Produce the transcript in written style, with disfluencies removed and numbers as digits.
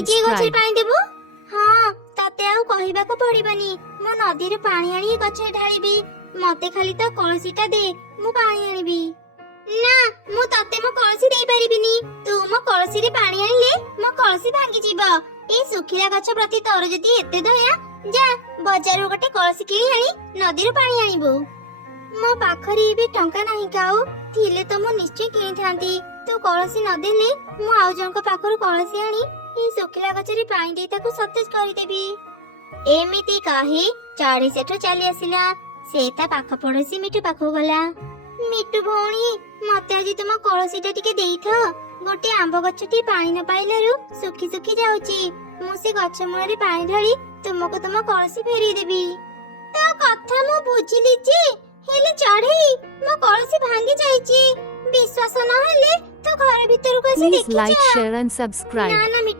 ନିଜେ ଗଛରେ subscribe. ପାଣି ଦେବୁ? ହଁ, ତତେ ଆଉ କହିବାକୁ ପଡିବନି। ମୁଁ ନଦୀରୁ ପାଣି ଆଣି ଗଛରେ ଢାଳିବି। ମତେ ଖାଲି ତ କଳସୀଟା ଦେ, ମୁଁ ପାଣି ଆଣିବି। ନା, ମୁଁ ତତେ ମୋ କଳସୀ ଦେଇପାରିବିନି। ତୁ ମୋ କଳସୀରେ ପାଣି ଆଣିଲେ ମୋ କଳସୀ ଭାଙ୍ଗିଯିବ। ଏଇ ଶୁଖିଲା ଗଛ ପ୍ରତି ତୋର ଯଦି ଏତେ ଦୟା, ଯା ବଜାରରୁ ଗୋଟେ କଳସୀ କିଣି ଆଣି ନଦୀରୁ ପାଣି ଆଣିବୁ। ମୋ ପାଖରେ ଏବେ ଟଙ୍କା ନାହିଁ କାଉ, ଥିଲେ ତ ମୁଁ ନିଶ୍ଚୟ କିଣିଥାନ୍ତି। ତୁ କଳସୀ ନଦେଲେ ମୁଁ ଆଉ ଜଣଙ୍କ ପାଖରୁ କଳସୀ ଆଣି ଏଇ ଶୁଖିଲା ଗଛରେ ପାଣି ଦେଇ ତାକୁ ସତେଜ କରିଦେବି। ଏମିତି କହି ଚଢେଇ ସେଠୁ ଚାଲି ଆସିଲା। ସେ ତା ପାଖ ପଡୋଶୀ ମିଟୁ ପାଖକୁ ଗଲା। ମିଟୁ ଭଉଣୀ, ମତେ ଆଜି ତୁମ କଳସୀଟା ଟିକେ ଦେଇଥାଅ। ଗୋଟେ ଆମ୍ବ ଗଛଟି ପାଣି ନ ପାଇଲାରୁ ଶୁଖି ଶୁଖି ଯାଉଛି। ମୁଁ ସେ ଗଛ ମୂଳରେ ପାଣି ଢାଳି ତୁମକୁ ତୁମ କଳସୀ ଫେରେଇ ଦେବି। ତୋ କଥା ମୁଁ ବୁଝିଲି ଯେ, ହେଲେ ଚଢେଇ, ମୋ କଳସୀ ଭାଙ୍ଗି ଯାଇଛି। ବିଶ୍ୱାସ ନହେଲେ ତୁ ଘର ଭିତରକୁ ଆସି Please ଦେଖି like, ଯା। share and subscribe. ନା ନା ମିଟୁ